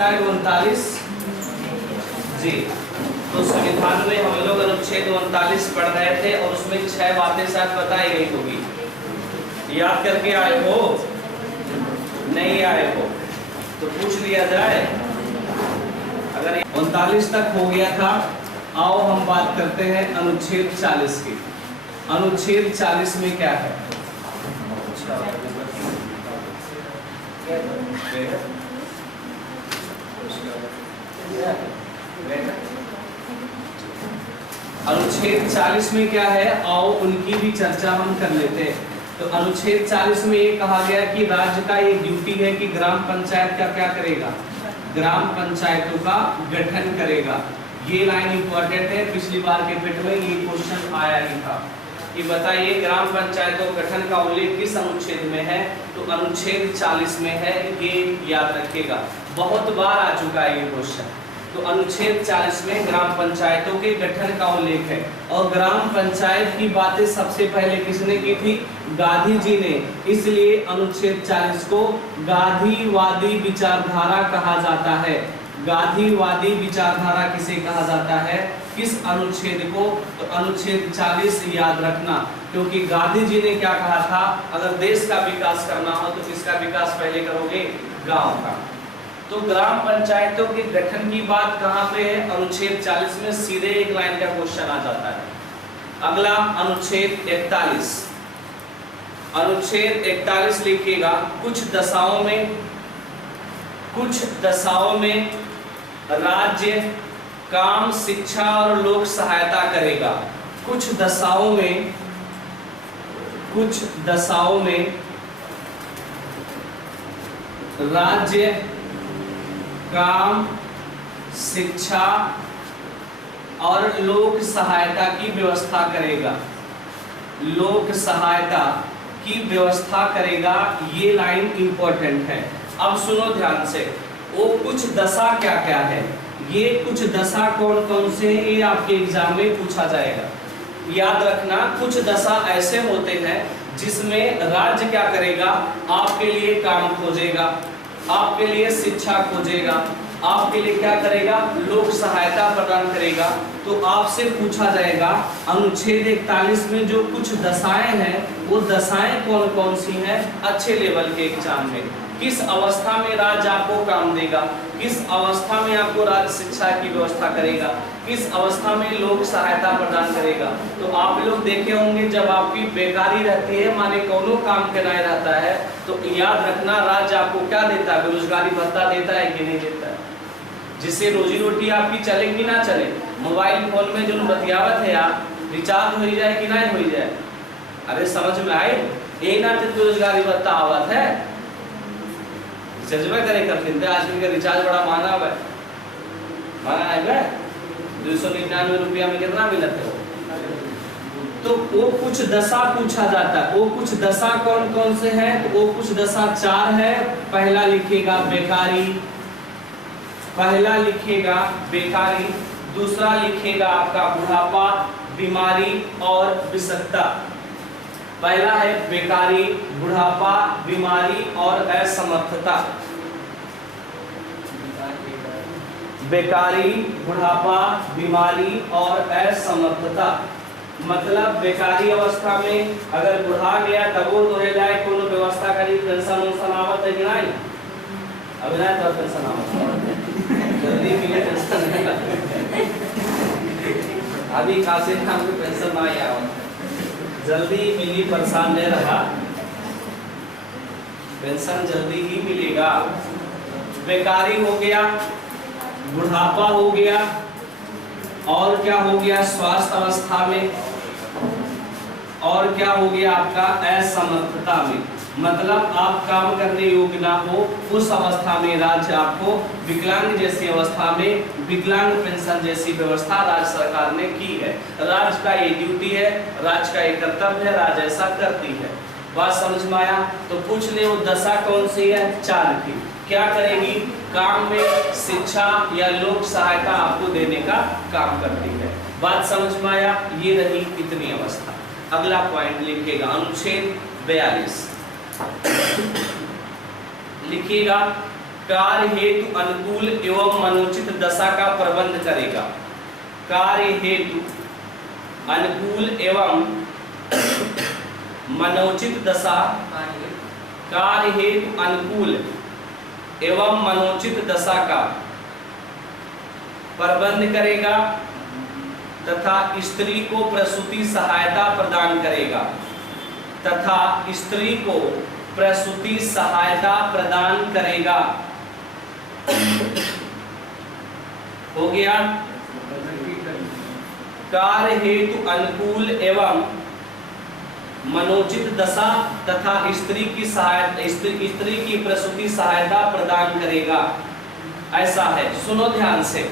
39 जी। तो संविधान में हम लोग अनुच्छेद 39 पढ़ रहे थे और उसमें 6 बातें शायद बताई गई होगी। याद करके आए हो? नहीं आए हो तो पूछ लिया जाए। अगर 39 तक हो गया था, आओ हम बात करते हैं अनुच्छेद 40 की। अनुच्छेद 40 में क्या है? अनुच्छेद 40 में क्या है, आओ उनकी भी चर्चा हम कर लेते हैं। तो अनुच्छेद 40 में ये कहा गया कि राज्य का ये ड्यूटी है कि ग्राम पंचायत का क्या करेगा? ग्राम पंचायतों का गठन करेगा। ये लाइन इंपॉर्टेंट है, पिछली बार के पेपर में ये क्वेश्चन आया ही था कि बताइए ग्राम पंचायतों गठन का उल्लेख किस अनुच्छेद में है? तो अनुच्छेद 40 में है। ये याद रखिएगा, बहुत बार आ चुका है ये क्वेश्चन। तो अनुच्छेद 40 में ग्राम पंचायतों के गठन का उल्लेख है और ग्राम पंचायत की बातें सबसे पहले किसने की थी? गांधी जी ने। इसलिए अनुच्छेद 40 को गांधीवादी विचारधारा कहा जाता है। गांधीवादी विचारधारा किसे कहा जाता है? किस अनुच्छेद को? तो अनुच्छेद 40 याद रखना, क्योंकि गांधी जी ने क्या कहा था? अगर देश का विकास करना हो तो किसका विकास पहले करोगे? गांव का। तो ग्राम पंचायतों के गठन की बात कहां पे है? अनुच्छेद 40 में सीधे एक लाइन का क्वेश्चन आ जाता है। अगला अनुच्छेद 41। अनुच्छेद 41 लिखिएगा, कुछ दशाओं में राज्य काम, शिक्षा और लोक सहायता करेगा। कुछ दशाओं में राज्य काम, शिक्षा और लोक सहायता की व्यवस्था करेगा। लोक सहायता की व्यवस्था करेगा, ये लाइन इंपॉर्टेंट है। अब सुनो ध्यान से, वो कुछ दशा क्या क्या है? ये कुछ दशा कौन कौन से हैं, ये आपके एग्जाम में पूछा जाएगा। याद रखना, कुछ दशा ऐसे होते हैं जिसमें राज्य क्या करेगा? आपके लिए काम खोजेगा, आपके लिए शिक्षा खोजेगा, आपके लिए क्या करेगा? लोक सहायता प्रदान करेगा। तो आपसे पूछा जाएगा अनुच्छेद 41 में जो कुछ दशाएं हैं, वो दशाएं कौन कौन सी हैं? अच्छे लेवल के एग्जाम में किस अवस्था में राज्य आपको काम देगा? किस अवस्था में आपको राज्य शिक्षा की व्यवस्था करेगा? किस अवस्था में लोक सहायता प्रदान करेगा? तो आप लोग देखे होंगे जब आपकी बेकारी रहती है, माने कोनो काम के नहीं रहता है, तो याद रखना राज्य आपको क्या देता है? बेरोजगारी भत्ता देता है कि नहीं देता है? जिससे रोजी रोटी आपकी चले कि ना चले। मोबाइल फोन में जो बतियावत है आप, रिचार्ज हो जाए कि नहीं हो जाए? अरे समझ में आए? यही ना बेरोजगारी भत्ता आवत है, सजवे करे करते थे। आजकल का रिचार्ज बड़ा महंगा है, महंगा है 299 रुपया में कितना मिलता है? तो वो कुछ दशा पूछा जाता है। वो कुछ दशा कौन कौन से हैं? तो वो कुछ दशा 4 है। पहला लिखेगा बेकारी, पहला लिखेगा बेकारी, दूसरा लिखेगा आपका बुढ़ापा, बीमारी और विषक्ता। पहला है बेकारी, बुढ़ापा, बीमारी और असमर्थता। बेकारी, बुढ़ापा, बीमारी और असमर्थता। मतलब बेकारी अवस्था में अगर बुढ़ा गया तब वो रह जाए, कोनो व्यवस्था करी, पेंशन वेंशन आवत है कि नहीं? अभी नहीं तो पेंशन आवत, जल्दी मिले पेंशन नहीं लगती। अभी खासे नाम की पेंशन नहीं आवत, जल्दी मिली, परेशान नहीं रहा, पेंशन जल्दी ही मिलेगा। बेकारी हो गया, बुढ़ापा हो गया और क्या हो गया? स्वास्थ्य अवस्था में, और क्या हो गया आपका? असमर्थता में। मतलब आप काम करने योग्य ना हो, उस अवस्था में राज्य आपको विकलांग जैसी अवस्था में विकलांग पेंशन जैसी व्यवस्था राज्य सरकार ने की है। राज्य का ये ड्यूटी है, राज्य का ये कर्तव्य है, राज्य ऐसा करती है। बात समझ में आया? तो पूछ ले वो दशा कौन सी है? 4 की। क्या करेगी? काम में शिक्षा या लोक सहायता आपको देने का काम करती है। बात समझ में आया? ये रही कितनी अवस्था। अगला पॉइंट लिखिएगा, अनुच्छेद 42 लिखिएगा। कार्य हेतु अनुकूल एवं मनोचित दशा का प्रबंध करेगा। कार्य हेतु अनुकूल एवं मनोचित दशा, कार्य हेतु अनुकूल एवं मनोचित दशा का प्रबंध करेगा तथा स्त्री को प्रसूति सहायता प्रदान करेगा, तथा स्त्री को प्रसूति सहायता प्रदान करेगा। हो गया। कार्य हेतु अनुकूल एवं मनोचित दशा तथा स्त्री की सहायता, स्त्री की प्रसूति सहायता प्रदान करेगा। ऐसा है, सुनो ध्यान से।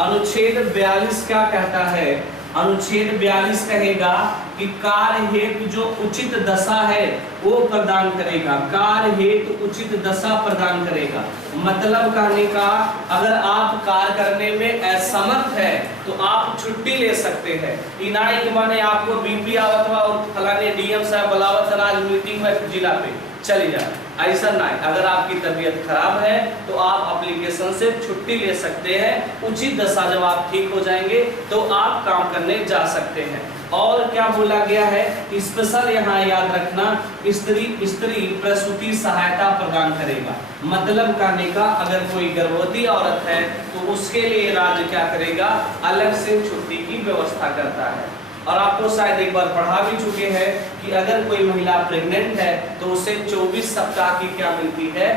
अनुच्छेद 42 क्या कहता है? अनुच्छेद 42 कहेगा कि कार्य हेतु जो उचित दशा है वो प्रदान करेगा। कार्य हेतु उचित दशा प्रदान करेगा मतलब कहने का, अगर आप कार्य करने में असमर्थ है तो आप छुट्टी ले सकते हैं। इनाई के माने आपको बीपी आवत हुआ और फलाने डीएम साहब बुलावत आज मीटिंग में जिला पे चली जाए, ऐसा नहीं। अगर आपकी तबीयत खराब है तो आप एप्लीकेशन से छुट्टी ले सकते हैं। उचित दशा जब आप ठीक हो जाएंगे तो आप काम करने जा सकते हैं। और क्या बोला गया है, स्पेशल यहाँ याद रखना, स्त्री प्रसूति सहायता प्रदान करेगा मतलब कहने का, अगर कोई गर्भवती औरत है तो उसके लिए राज्य क्या करेगा, अलग से छुट्टी की व्यवस्था करता है। और आपको शायद एक बार पढ़ा भी चुके हैं कि अगर कोई महिला प्रेग्नेंट है तो उसे 24 सप्ताह की क्या मिलती है,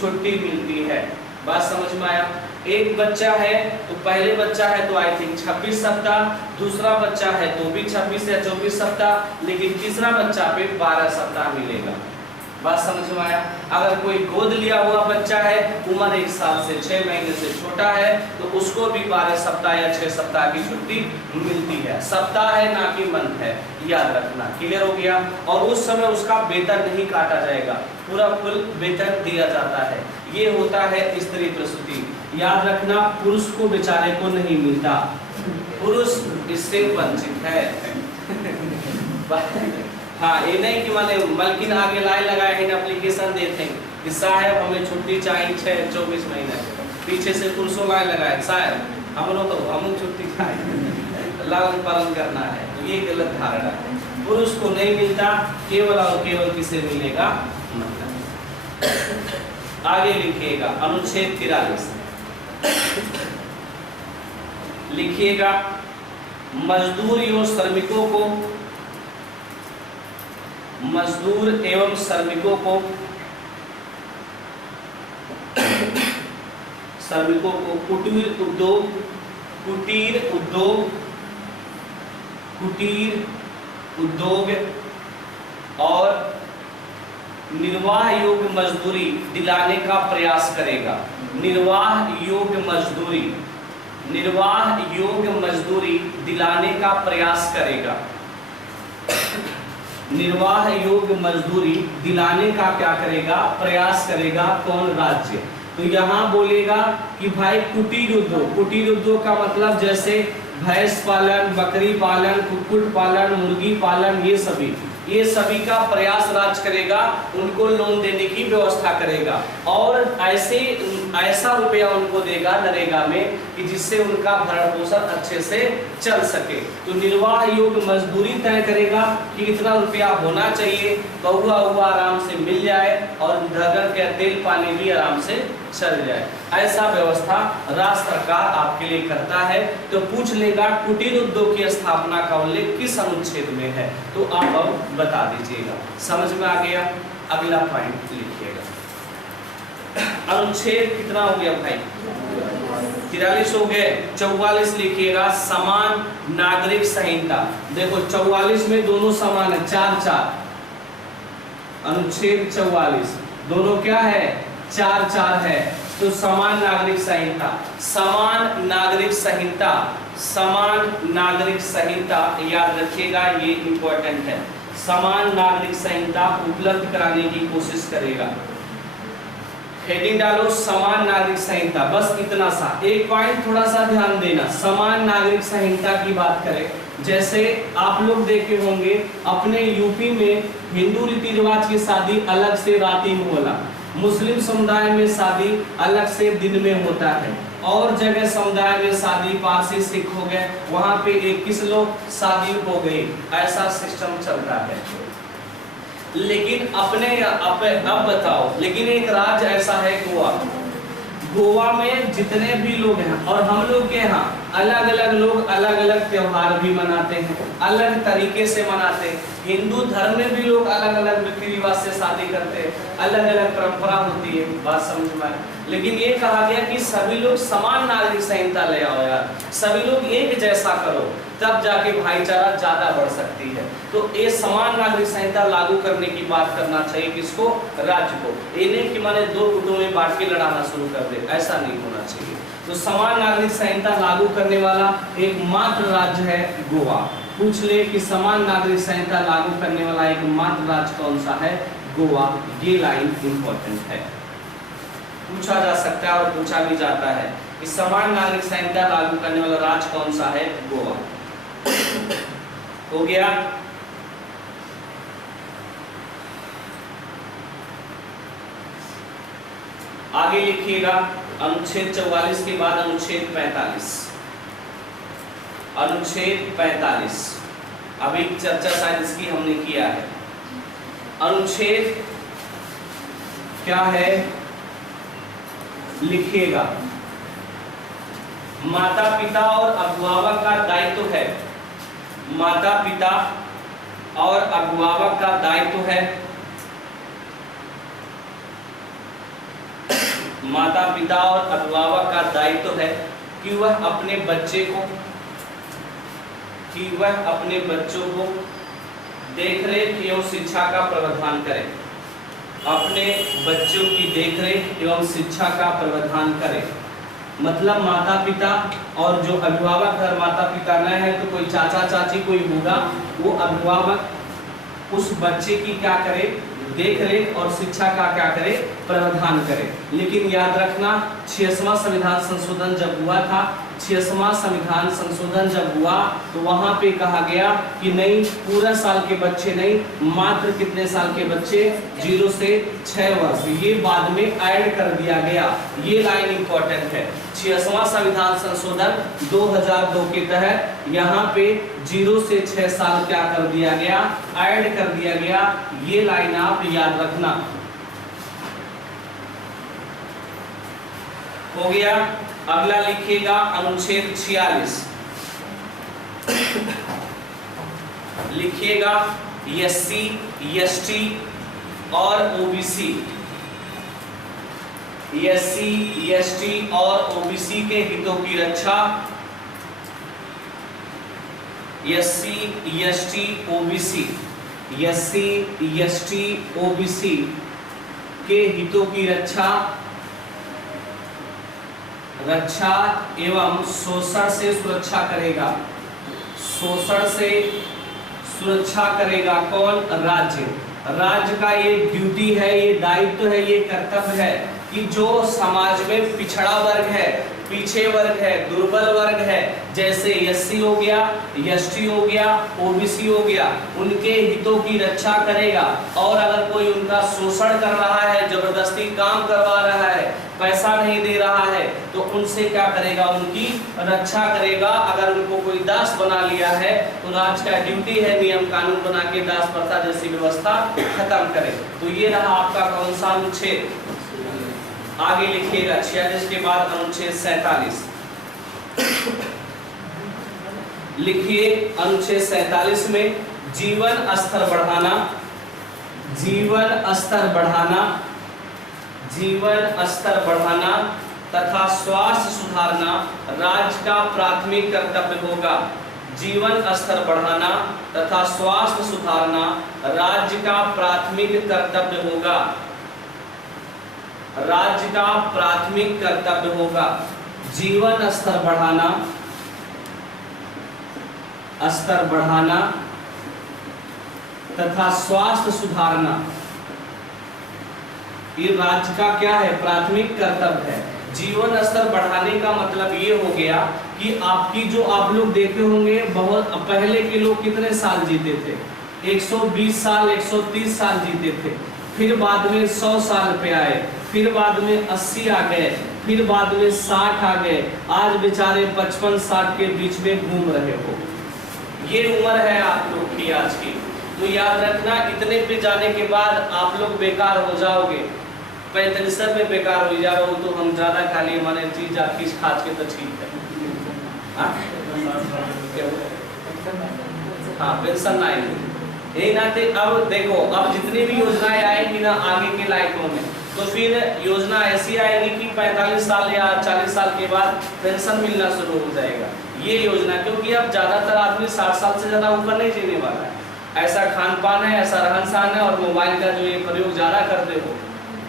छुट्टी मिलती है। बात समझ में आया? एक बच्चा है तो पहले बच्चा है तो आई थिंक 26 सप्ताह, दूसरा बच्चा है तो भी 26 या 24 सप्ताह, लेकिन तीसरा बच्चा पे 12 सप्ताह मिलेगा। बात समझ में आया? अगर कोई गोद लिया हुआ बच्चा है, उम्र 1 साल से 6 महीने से छोटा है, तो उसको भी 12 सप्ताह या 6 सप्ताह की छुट्टी मिलती है। सप्ताह है ना कि मंथ है, याद रखना। क्लियर हो गया? और उस समय उसका वेतन नहीं काटा जाएगा, पूरा फुल वेतन दिया जाता है। ये होता है स्त्री प्रसूति। याद रखना, पुरुष को बेचारे को नहीं मिलता, पुरुष इससे वंचित है। हाँ, ये नहीं कि माने मलकिन आगे लाइन लगाए हैं, एप्लीकेशन देते हैं कि साहब हमें छुट्टी चाहिए 24 महीने, पीछे से पुरुषों लाइन लगाए साहब हम लोग तो हम छुट्टी चाहिए, लालन पालन करना है। तो ये गलत धारणा है, पुरुष को नहीं मिलता, केवल और केवल किसे मिलेगा, मतलब। आगे लिखिएगा अनुच्छेद 43 लिखिएगा, मजदूर एवं श्रमिकों को, मजदूर एवं श्रमिकों को कुटीर उद्योग, और निर्वाह योग्य मजदूरी दिलाने का प्रयास करेगा। निर्वाह योग्य मजदूरी दिलाने का प्रयास करेगा। निर्वाह योग्य मजदूरी दिलाने का क्या करेगा, प्रयास करेगा। कौन? राज्य। तो यहाँ बोलेगा कि भाई कुटीर उद्योग का मतलब जैसे भैंस पालन, बकरी पालन, कुक्कुट पालन, मुर्गी पालन, ये सभी का प्रयास राज्य करेगा, उनको लोन देने की व्यवस्था करेगा और ऐसा रुपया उनको देगा नरेगा में कि जिससे उनका भरण पोषण अच्छे से चल सके। तो निर्वाह योग्य मजदूरी तय करेगा कि इतना रुपया होना चाहिए, बहुआ हुआ आराम से मिल जाए और घर के तेल पानी भी आराम से चल जाए। ऐसा व्यवस्था राज्य सरकार आपके लिए करता है। तो पूछ लेगा कुटीर उद्योग की स्थापना का उल्लेख किस अनुच्छेद में है, तो आप अब बता दीजिएगा। समझ में आ गया? अगला पॉइंट लिखिएगा। अनुच्छेद कितना हो गया भाई? 43 हो गए। 44 लिखिएगा, समान नागरिक संहिता। देखो 44 में दोनों समान है, 4-4। अनुच्छेद 44 दोनों क्या है, 4-4 है। तो समान नागरिक संहिता, समान नागरिक संहिता याद रखिएगा, ये इंपॉर्टेंट है। समान नागरिक संहिता उपलब्ध कराने की कोशिश करेगा। हेडिंग डालो समान नागरिक संहिता, बस इतना सा। एक पॉइंट थोड़ा सा ध्यान देना, समान नागरिक संहिता की बात करें, जैसे आप लोग देखे होंगे अपने यूपी में हिंदू रीति रिवाज की शादी अलग से राती में होला, मुस्लिम समुदाय में शादी अलग से दिन में होता है, और जगह समुदाय में शादी पारसी सिख हो गए, वहां पे 21 लोग शादी हो गई, ऐसा सिस्टम चलता है। लेकिन अब बताओ, लेकिन एक राज्य ऐसा है गोवा, गोवा में जितने भी लोग हैं, और हम लोग के यहाँ अलग अलग लोग अलग अलग त्योहार भी मनाते हैं, अलग तरीके से मनाते हैं। हिंदू धर्म में भी लोग अलग अलग रीति रिवाज से शादी करते हैं, अलग अलग परंपरा होती है, बात समझ में आए। लेकिन ये कहा गया कि सभी लोग समान नागरिक संहिता ले आओ यार, सभी लोग एक जैसा करो, तब जाके भाईचारा ज्यादा बढ़ सकती है। तो ये समान नागरिक संहिता लागू करने की बात करना चाहिए किसको? राज्य को। ये नहीं कि मैंने दो गुटों में बांट के लड़ाना शुरू कर दे, ऐसा नहीं होना चाहिए। तो समान नागरिक संहिता लागू करने वाला एकमात्र राज्य है गोवा। पूछ ले कि समान नागरिक संहिता लागू करने वाला एकमात्र राज्य कौन सा है? गोवा। ये लाइन इंपॉर्टेंट है, पूछा जा सकता है और पूछा भी जाता है कि समान नागरिक संहिता लागू करने वाला राज्य कौन सा है? गोवा। हो गया। आगे लिखिएगा अनुच्छेद 44 के बाद अनुच्छेद 45। अनुच्छेद 45 अभी चर्चा शायद इसकी हमने किया है। अनुच्छेद क्या है लिखिएगा, माता पिता और अभिभावक का दायित्व है, माता पिता और अभिभावक का दायित्व है, माता पिता और अभिभावक का दायित्व है कि वह अपने बच्चों को देखरेख एवं शिक्षा का प्रावधान करें, अपने बच्चों की देखरेख एवं शिक्षा का प्रावधान करें। मतलब माता पिता और जो अभिभावक, अगर माता पिता न है तो कोई चाचा चाची कोई होगा, वो अभिभावक उस बच्चे की क्या करे? देख रेख और शिक्षा का क्या करे? प्रावधान करे। लेकिन याद रखना 86वां संविधान संशोधन जब हुआ था, 86वां संविधान संशोधन जब हुआ तो वहां पे कहा गया कि नहीं, पूरा साल के बच्चे नहीं, मात्र कितने साल के बच्चे? 0 से 6 वर्ष। ये बाद में ऐड कर दिया गया, ये लाइन इंपॉर्टेंट है। 86वां संविधान संशोधन 2002 के तहत यहाँ पे 0 से 6 साल क्या कर दिया गया? ऐड कर दिया गया। ये लाइन आप याद रखना। हो गया। अगला लिखिएगा अनुच्छेद 46। लिखिएगा SC, ST और OBC, SC, ST और OBC के हितों की रक्षा, SC, ST, OBC, SC, ST, OBC के हितों की रक्षा एवं शोषण से सुरक्षा करेगा। शोषण से सुरक्षा करेगा कौन? राज्य। राज्य का ये ड्यूटी है, ये दायित्व है, ये कर्तव्य है कि जो समाज में पिछड़ा वर्ग है, पीछे वर्ग है, दुर्बल वर्ग है, जैसे SC हो गया, ST हो गया, OBC हो गया, उनके हितों की रक्षा करेगा। और अगर कोई उनका शोषण कर रहा है, जबरदस्ती काम करवा रहा है, पैसा नहीं दे रहा है, तो उनसे क्या करेगा? उनकी रक्षा करेगा। अगर उनको कोई दास बना लिया है तो राज्य का ड्यूटी है नियम कानून बना के दास प्रथा जैसी व्यवस्था खत्म करे। तो ये रहा आपका कौन सा अनुच्छेद? आगे लिखिएगा 46 के बाद अनुच्छेद 47। लिखिए अनुच्छेद 47 में जीवन स्तर बढ़ाना, जीवन स्तर बढ़ाना तथा स्वास्थ्य सुधारना राज्य का प्राथमिक कर्तव्य होगा। जीवन स्तर बढ़ाना तथा स्वास्थ्य सुधारना राज्य का प्राथमिक कर्तव्य होगा। राज्य का प्राथमिक कर्तव्य होगा। जीवन स्तर बढ़ाना तथा स्वास्थ्य सुधारना, ये राज्य का क्या है? प्राथमिक कर्तव्य है। जीवन स्तर बढ़ाने का मतलब ये हो गया कि आपकी जो आप लोग देखे होंगे, बहुत पहले के लोग कितने साल जीते थे? 120 साल, 130 साल जीते थे। फिर बाद में 100 साल पे आए, फिर बाद में 80 आ गए, फिर बाद में 60 आ गए, आज बेचारे 55-60 के बीच में घूम रहे हो। ये उम्र है आप लोग की आज की। तो याद रखना, इतने पे जाने के बाद आप लोग बेकार हो जाओगे। 45 में बेकार हो जा रहे हो तो हम ज्यादा खा लिए माने चीज आपकी खाज के तो ठीक है। हाँ पेंशन ना यही नाते। अब देखो, अब जितनी भी योजनाएं आएंगी ना आगे के लाइफों में, तो फिर योजना ऐसी आएगी कि 45 साल या 40 साल के बाद पेंशन मिलना शुरू हो जाएगा। ये योजना, क्योंकि अब ज्यादातर आदमी 60 साल से ज्यादा ऊपर नहीं जीने वाला है। ऐसा खान पान है, ऐसा रहन सहन है, और मोबाइल का जो ये प्रयोग ज्यादा करते हो,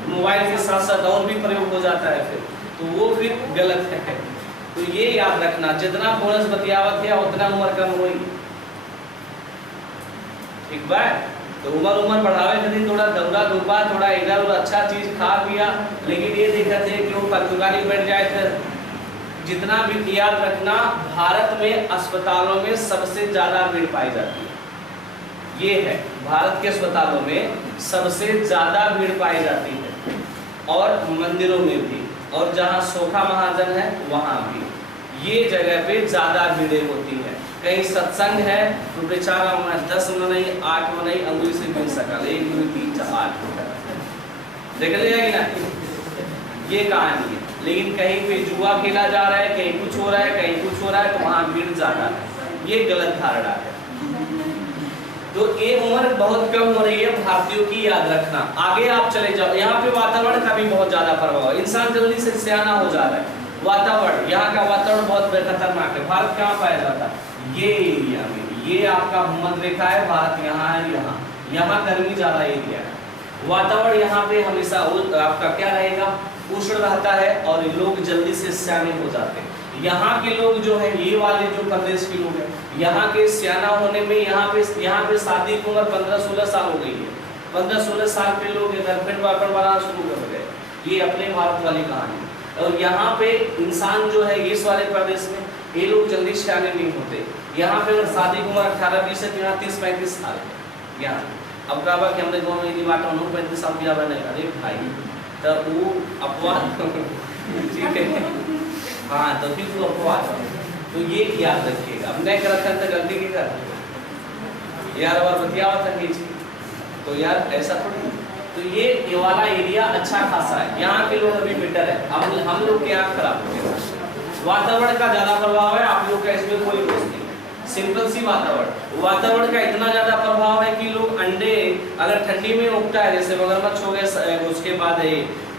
मोबाइल के साथ साथ और भी प्रयोग हो जाता है फिर, तो वो फिर गलत है। तो ये याद रखना, जितना बोनस बतियावत है उतना उम्र कम हुई, ठीक बा। तो उम्र बढ़ावे खातिर थोड़ा दौड़ा धूपा, थोड़ा इधर उधर अच्छा चीज खा पिया, लेकिन ये दिक्कत है कि वो पत्तुगारी बैठ जाए। तो जितना भी याद रखना, भारत में अस्पतालों में सबसे ज्यादा भीड़ पाई जाती है। ये है, भारत के अस्पतालों में सबसे ज्यादा भीड़ पाई जाती है, और मंदिरों में भी, और जहाँ सोखा महाजन है वहाँ भी, ये जगह पे ज्यादा भीड़ें होती है। कहीं सत्संग है तो बेचारा 10 में नहीं 8 में नहीं अंगुली से मिल सका, 1 2 3 4 8 देख लिया कि ना, ये कहानी है। लेकिन कहीं पे जुआ खेला जा रहा है, कहीं कुछ हो रहा है, कहीं कुछ हो रहा है, तो वहाँ भीड़ ज्यादा है। ये गलत धारणा है। तो ये उम्र बहुत कम हो रही है भारतीयों की, याद रखना। आगे आप चले जाओ, यहाँ पे वातावरण का भी बहुत ज्यादा प्रभाव है। इंसान जल्दी से सियाना हो जा रहा है। वातावरण, यहाँ का वातावरण बहुत खतरनाक है। भारत कहाँ पाया जाता है? ये एरिया में। ये आपका भूमध्य रेखा है, भारत यहाँ है, यहाँ गर्मी ज्यादा एरिया है। वातावरण यहाँ पे हमेशा आपका क्या रहेगा, उष्ण रहता है, और लोग जल्दी से सियाने हो जाते हैं। यहाँ के लोग जो है, ये वाले जो प्रदेश के लोग हैं, यहाँ के सियाना होने में यहाँ पे शादी की उम्र 15-16 साल हो गई है। 15-16 साल के लोग गर्लफ्रेंड बॉयफ्रेंड बनाना शुरू कर गए। ये अपने भारत वाली कहानी। और यहाँ पे इंसान जो है, इस वाले प्रदेश में ये लोग जल्दी सियाने नहीं होते। यहाँ पे अगर शादी की उम्र 18-20 से 30-35 साल है यहाँ। अब कहा कि हमने गाँव में बात 35 साल की नहीं, अरे भाई तो वो अपवाद ठीक है। हाँ तो फिर वो अपवाद, तो ये याद रखिएगा। अब नहीं करता तो गलती की कर यार, और बतियावा था नीचे, तो यार ऐसा थोड़ी। तो ये वाला एरिया अच्छा खासा है, यहाँ के लोग अभी बेटर है। हम लोग के यहाँ खराब हो गया। वातावरण का ज्यादा प्रभाव है, आप लोग का इसमें कोई दोष नहीं। सिंपल सी वातावरण का इतना ज्यादा प्रभाव है कि लोग अंडे अगर ठंडी में उगता है, जैसे मगरमच्छ हो गए, उसके बाद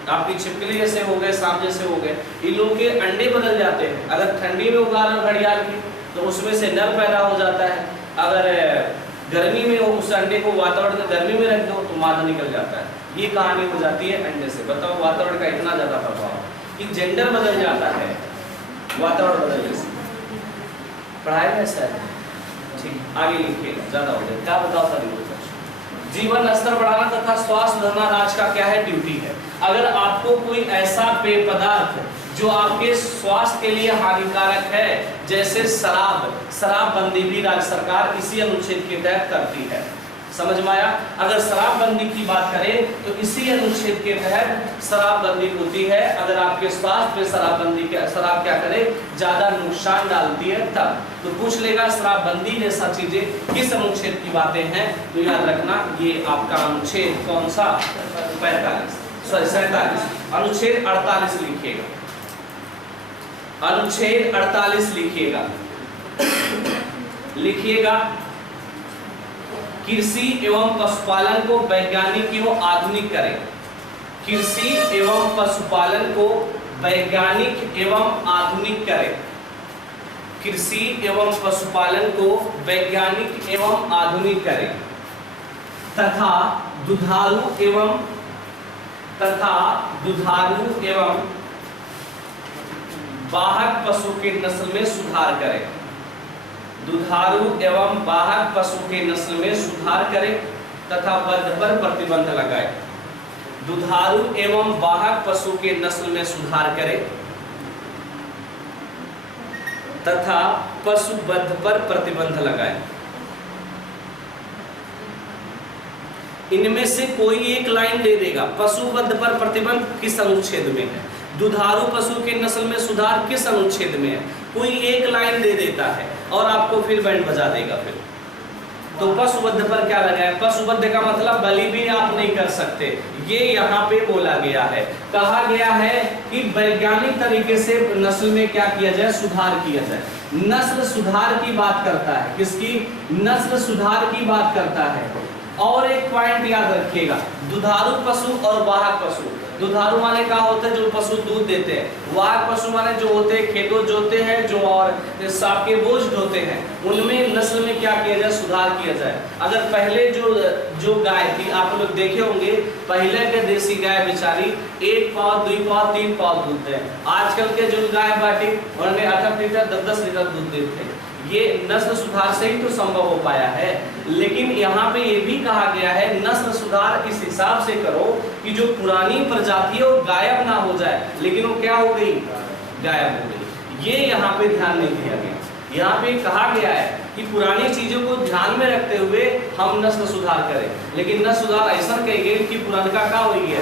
आपकी छिपकली जैसे हो गए, सांप जैसे हो गए, इन लोगों के अंडे बदल जाते हैं। अगर ठंडी में उगा रहे घड़ियाल की तो उसमें से नर पैदा हो जाता है। अगर गर्मी में उस अंडे को वातावरण में गर्मी में रख दो तो मादा निकल जाता है। ये कहानी हो जाती है अंडे से। बताओ वातावरण का इतना ज्यादा प्रभाव कि जेंडर बदल जाता है वातावरण बदलने से। पढ़ाई में ऐसा है, ठीक, आगे लिखिएगा, ज्यादा हो जाए। क्या बताओ सर? जीवन स्तर बढ़ाना तथा स्वास्थ्य बढ़ाना राज का क्या है, ड्यूटी है। अगर आपको कोई ऐसा पेय पदार्थ जो आपके स्वास्थ्य के लिए हानिकारक है, जैसे शराबबंदी भी राज्य सरकार इसी अनुच्छेद के तहत करती है। समझ में आया? अगर शराबबंदी की बात करें तो इसी अनुच्छेद के तहत शराबबंदी होती है। अगर आपके स्वास्थ्य पे शराब क्या करे, ज्यादा नुकसान डालती है तब। तो पूछ लेगा शराबबंदी जैसा चीजें किस अनुच्छेद की बातें हैं, तो याद रखना ये आपका अनुच्छेद कौन सा, 47 अनुच्छेद 48 लिखिएगा। अनुच्छेद 48 लिखिएगा। कृषि एवं पशुपालन को वैज्ञानिक एवं आधुनिक करें। कृषि एवं पशुपालन को वैज्ञानिक एवं आधुनिक करें। कृषि एवं पशुपालन को वैज्ञानिक एवं आधुनिक करें तथा दुधारू एवं वाहक पशु के नस्ल में सुधार करें। दुधारू एवं वाहक पशु के नस्ल में सुधार करें तथा वध पर प्रतिबंध लगाए। दुधारू एवं वाहक पशु के नस्ल में सुधार करें तथा पशु वध पर प्रतिबंध लगाए। इनमें से कोई एक लाइन दे देगा। पशुवध पर प्रतिबंध किस अनुच्छेद में है, दुधारू पशु के नस्ल में सुधार किस अनुच्छेद में है, कोई एक लाइन दे देता है और आपको फिर बैंड बजा देगा। फिर तो पशुवध पर क्या लगा है, पशुवध का मतलब बलि भी आप नहीं कर सकते, ये यहाँ पे बोला गया है। कहा गया है कि वैज्ञानिक तरीके से नस्ल में क्या किया जाए, सुधार किया जाए। नस्ल सुधार की बात करता है, किसकी, नस्ल सुधार की बात करता है। और एक पॉइंट याद रखिएगा, दुधारू पशु और वाहक पशु। दुधारू माने क्या होते हैं, जो पशु दूध देते हैं। वाहक पशु माने जो होते हैं खेतों जोते हैं, जो और सांप के बोझ ढोते हैं, उनमें नस्ल में क्या किया जाए, सुधार किया जाए। अगर पहले जो गाय थी, आप लोग देखे होंगे, पहले के देसी गाय बेचारी 1 पाव 2 पाव 3 पाव दूध दे। आजकल के जो गाय बाटी उन्हें 8 लीटर 10 लीटर दूध देते हैं। ये नस्ल सुधार से ही तो संभव हो पाया है। लेकिन यहाँ पे ये भी कहा गया है, नस्ल सुधार इस हिसाब से करो कि जो पुरानी प्रजाति है वो गायब ना हो जाए, लेकिन वो क्या हो गई, गायब हो गई। ये यहाँ पे ध्यान नहीं दिया गया। यहाँ पे कहा गया है कि पुरानी चीजों को ध्यान में रखते हुए हम नस्ल सुधार करें, लेकिन नस्ल सुधार ऐसा कहेंगे कि पुरानका का हो गया,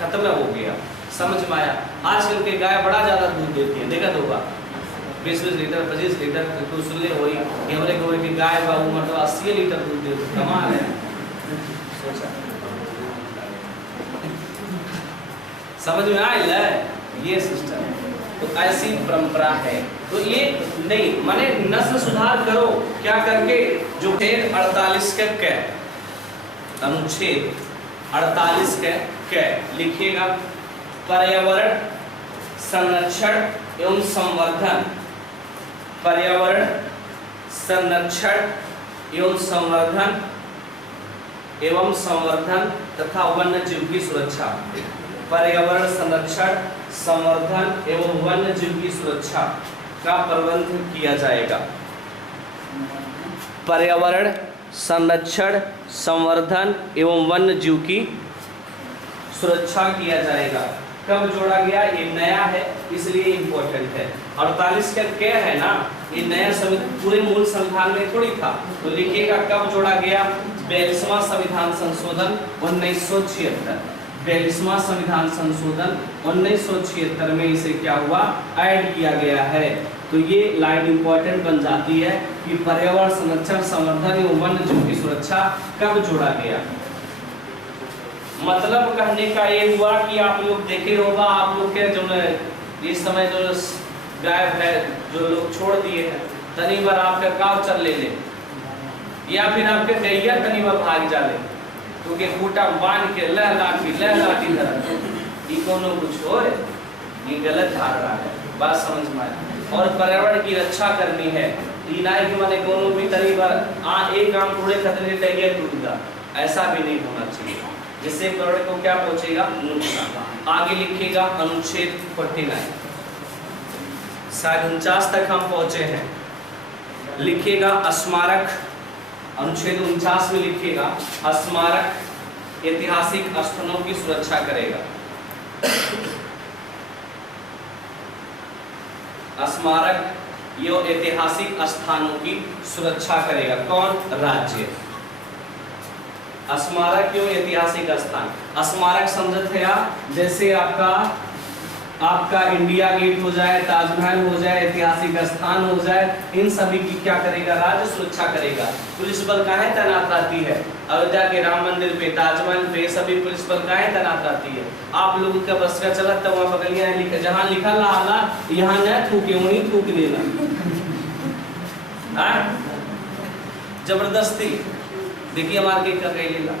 खत्म हो गया। समझ में आया। आजकल के गाय बड़ा ज्यादा दूध देती है, देखा होगा 20 लीटर 25 लीटर तो सुनले होई कि हमरे गोरे की गाय बाबू मतलब 80 लीटर दूध देती, कमाल है। सोचा समझ में आया ये सिस्टम है। तो ऐसी परंपरा है। तो ये नहीं माने नस्ल सुधार करो क्या करके, जो 48 के अनुच्छेद 48 के लिखिएगा, पर्यावरण संरक्षण एवं संवर्धन, पर्यावरण संरक्षण एवं संवर्धन तथा वन्य जीव की सुरक्षा, पर्यावरण संरक्षण संवर्धन एवं वन्य जीव की सुरक्षा का प्रबंध किया जाएगा। पर्यावरण संरक्षण संवर्धन एवं वन्य जीव की सुरक्षा किया जाएगा। कब जोड़ा गया, ये नया है इसलिए इम्पोर्टेंट है। 48 का क्या है ना, ये नया संविधान पूरे मूल संविधान में थोड़ी था। तो लिखिएगा कब जोड़ा गया, 42वां संविधान संशोधन 1976, 42वां संविधान संशोधन 1976 में इसे क्या हुआ, ऐड किया गया है। तो ये लाइन इंपॉर्टेंट बन जाती है कि पर्यावरण संरक्षण संवर्धन एवं वन्य जीव की सुरक्षा कब जोड़ा गया। मतलब कहने का ये हुआ कि आप लोग देखे होगा, आप लोग के जो इस समय जो गाय है जो लोग छोड़ दिए हैं, तनी बार आपका गाँव चल ले या फिर आपके गैया तनी बार भाग जाले, क्योंकि खूटा बांध के लह लाठी ये कोनो कुछ हो, ये गलत धारणा है। बात समझ में आए। और पर्यावरण की रक्षा करनी है, इनाय के माने कोनो भी तनी बार एक आम थोड़े खतरे गैया टूट गया, ऐसा भी नहीं होना चाहिए, जिससे पर्यावरण को क्या पहुंचेगा, नुकसान। आगे लिखिएगा अनुच्छेद 49, शायद 49 तक हम पहुंचे हैं। लिखिएगा स्मारक, अनुच्छेद 49 में लिखिएगा स्मारक ऐतिहासिक स्थलों की सुरक्षा करेगा। स्मारक ये ऐतिहासिक स्थानों की सुरक्षा करेगा। कौन, राज्य। स्मारक क्यों ऐतिहासिक स्थान, स्मारक समझते हैं जैसे आपका इंडिया गेट हो जाए, ताजमहल हो जाए, ऐतिहासिक स्थान हो जाए, इन सभी की क्या करेगा, राज्य सुरक्षा करेगा। पुलिस बल काहे तैनात रहती है, अयोध्या के राम मंदिर पे, ताजमहल पे, सभी पुलिस बल काहे तैनात रहती है। आप लोगों का बस का चलत तो वहाँ बगलियाँ लिखा, जहाँ लिखा ला यहाँ न थूके वहीं थूक देना, जबरदस्ती। देखिए मार्केट का कहीं लेगा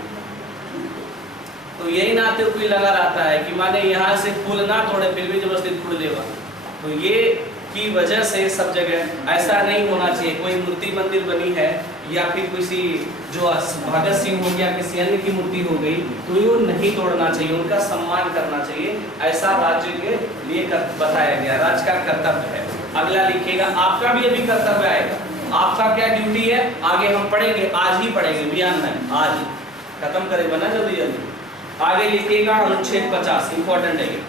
तो यही नाते कोई लगा रहता है कि माने यहाँ से फूल ना तोड़े फिर भी जबरदस्ती फूल लेगा। तो ये की वजह से सब जगह ऐसा नहीं होना चाहिए। कोई मूर्ति मंदिर बनी है या फिर किसी जो भगत सिंह हो गया, किसी अन्य की मूर्ति हो गई, तो ये नहीं तोड़ना चाहिए, उनका सम्मान करना चाहिए। ऐसा राज्य के लिए बताया गया, राज्य का कर्तव्य है। अगला लिखिएगा, आपका भी अभी कर्तव्य आएगा। आपका क्या ड्यूटी है, आगे हम पढ़ेंगे, आज ही पढ़ेंगे, बयान नहीं, आज खत्म करेंगे ना जल्दी जल्दी। आगे लिखिएगा अनुच्छेद 50, इंपॉर्टेंट है ये।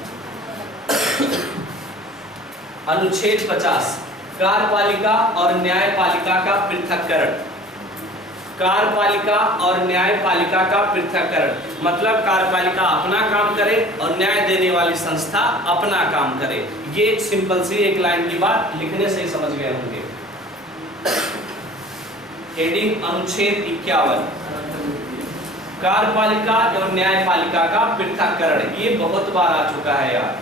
अनुच्छेद 50 कार्यपालिका और न्यायपालिका का पृथक्करण। कार्यपालिका और न्यायपालिका का पृथक्करण, मतलब कार्यपालिका अपना काम करे और न्याय देने वाली संस्था अपना काम करे। ये एक सिंपल सी एक लाइन की बात, लिखने से ही समझ गए होंगे। हेडिंग अनुच्छेद 51, कार्यपालिका और न्यायपालिका का पृथक्करण, ये बहुत बार आ चुका है यार।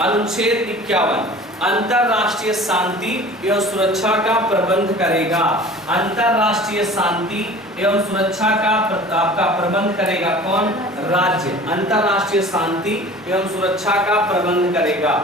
अनुच्छेद 51, अंतरराष्ट्रीय शांति एवं सुरक्षा का प्रबंध करेगा। अंतरराष्ट्रीय शांति एवं सुरक्षा का आपका प्रबंध करेगा कौन? राज्य। अंतरराष्ट्रीय शांति एवं सुरक्षा का प्रबंध करेगा,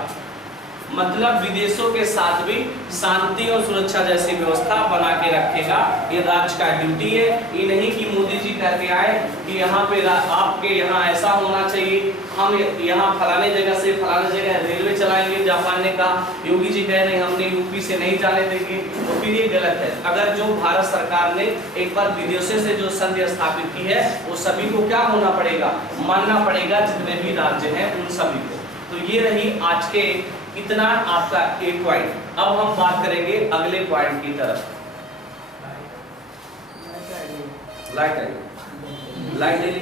मतलब विदेशों के साथ भी शांति और सुरक्षा जैसी व्यवस्था बना के रखेगा। ये राज्य का ड्यूटी है। ये नहीं कि मोदी जी कहते आए कि यहाँ पे आपके यहाँ ऐसा होना चाहिए, हम यहाँ फलाने जगह से फलाने जगह रेलवे चलाएंगे। जापान ने कहा, योगी जी कह रहे हैं हमने यूपी से नहीं जाने देंगे, तो फिर ये गलत है। अगर जो भारत सरकार ने एक बार विदेशों से जो संधि स्थापित की है, वो सभी को क्या होना पड़ेगा? मानना पड़ेगा, जितने भी राज्य हैं उन सभी को। तो ये रही आज के इतना आपका एक पॉइंट। अब हम बात करेंगे अगले पॉइंट की तरफ। लाइट आई, लाइट आई,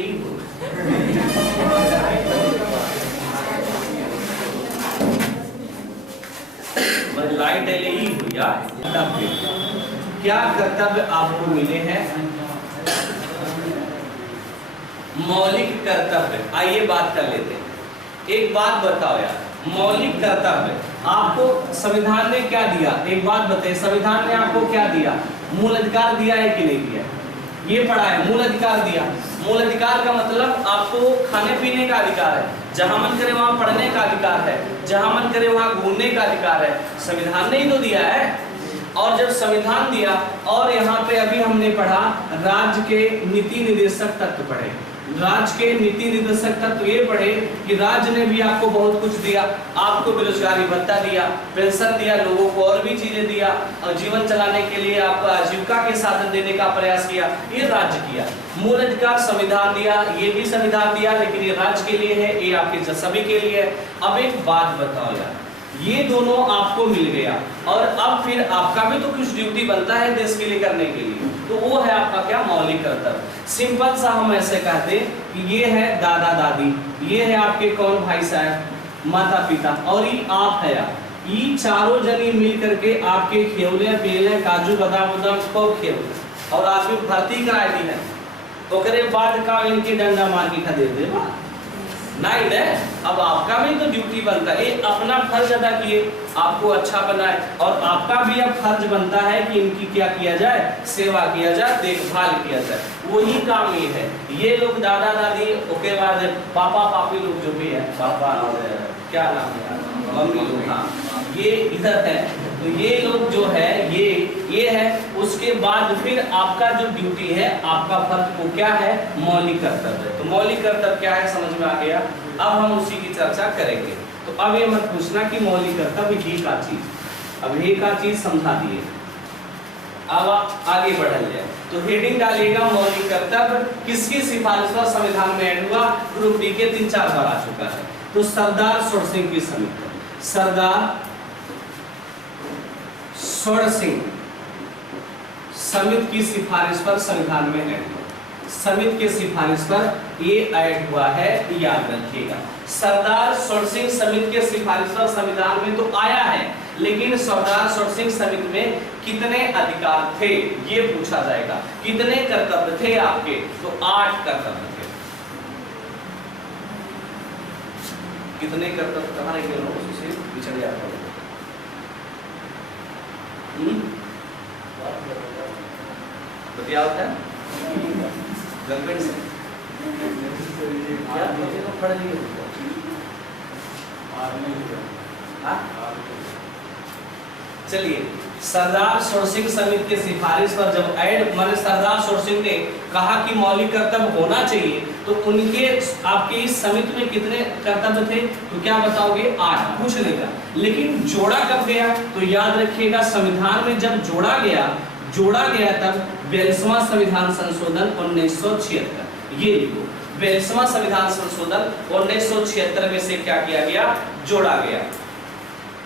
लाइट आई भैया। क्या कर्तव्य आपको मिले हैं? मौलिक कर्तव्य। आइए बात कर लेते हैं। एक बात बताओ यार, मौलिक कर्तव्य आपको संविधान ने क्या दिया? एक बात बताइए, संविधान ने आपको क्या दिया? मूल अधिकार दिया है कि नहीं दिया? ये पढ़ा है, मूल अधिकार दिया। मूल अधिकार का मतलब आपको खाने पीने का अधिकार है, जहां मन करे वहां पढ़ने का अधिकार है, जहां मन करे वहां घूमने का अधिकार है। संविधान ने ही तो दिया है। और जब संविधान दिया, और यहाँ पे अभी हमने पढ़ा राज्य के नीति निर्देशक तत्व पढ़े। राज्य के नीति निर्देशक तत्व ये पढ़े कि राज्य ने भी आपको बहुत कुछ दिया। आपको बेरोजगारी भत्ता दिया, पेंशन दिया, लोगों को और भी चीजें दिया, और जीवन चलाने के लिए आपको आजीविका के साधन देने का प्रयास किया, ये राज्य किया। मूल अधिकार संविधान दिया, ये भी संविधान दिया, लेकिन ये राज्य के लिए है, ये आपके सभी के लिए है। अब एक बात बताओ यार, ये दोनों आपको मिल गया, और अब फिर आपका भी तो कुछ ड्यूटी बनता है देश के लिए करने के लिए, तो वो है आपका क्या? मौलिक कर्तव्य। सिंपल सा हम ऐसे कहते कि ये है दादा दादी, ये है आपके कौन? भाई साहब, माता पिता, और ये आप है। ये चारों जनी मिल करके आपके खेवले पेले काजू बादाम उदाम को खेल, और आपकी भर्ती करा दी है, ओकरे बाद का इनके डंडा मार के खा दे दे नहीं ने। अब आपका भी तो ड्यूटी बनता है, अपना फर्ज अदा किए, आपको अच्छा बनाए, और आपका भी अब फर्ज बनता है कि इनकी क्या किया जाए? सेवा किया जाए, देखभाल किया जाए। वही काम ये है। ये लोग दादा दादी, उसके बाद पापा पापी लोग जो भी है, पापा और क्या नाम है, मम्मी लोग, हाँ ये इधर है, तो ये लोग जो है ये है। उसके बाद फिर आपका जो ड्यूटी है, आपका फर्ज वो क्या है? मौलिक कर्तव्य। तो मौलिक कर्तव्य क्या है, समझ में आ गया? अब हम उसी की चर्चा करेंगे। तो अब ये मत पूछना कि मौलिक कर्तव्य ही का चीज, अब ये का चीज समझा दिए। अब आप आगे बढ़ल जाए, तो हेडिंग डालिएगा मौलिक कर्तव्य किसकी सिफारिश पर संविधान में ऐड हुआ? ग्रुप डी के 3-4 बार आ चुका है। तो सरदार स्वर्ण सिंह की समिति, सरदार स्वर्ण सिंह समिति की सिफारिश पर संविधान में ऐड हुआ। समिति के सिफारिश पर ये ऐड हुआ है, याद रखिएगा। सरदार स्वर्ण सिंह समिति के सिफारिश पर संविधान में तो आया है, लेकिन सरदार स्वर्ण सिंह समिति में कितने अधिकार थे ये पूछा जाएगा। कितने कर्तव्य थे आपके? तो 8 कर्तव्य थे। कितने कर्तव्य तुम्हारे के लोगों से पिछड़े आप लोग? बताओ क्या गर्लफ्रेंड से क्या पढ़ लिए? चलिए, सरदार स्वर्ण सिंह समिति के सिफारिश पर जब ऐड माने सरदार स्वर्ण सिंह ने कहा कि मौलिक कर्तव्य होना चाहिए, तो उनके आपके इस समिति में कितने कर्तव्य थे? तो क्या बताओगे? 8 पूछ लेगा। लेकिन जोड़ा कब गया? तो याद रखिएगा, संविधान में जब जोड़ा गया तब 42वां संविधान संशोधन 1976, ये लिखो 42वां संविधान संशोधन 1976 में से क्या किया गया? जोड़ा गया।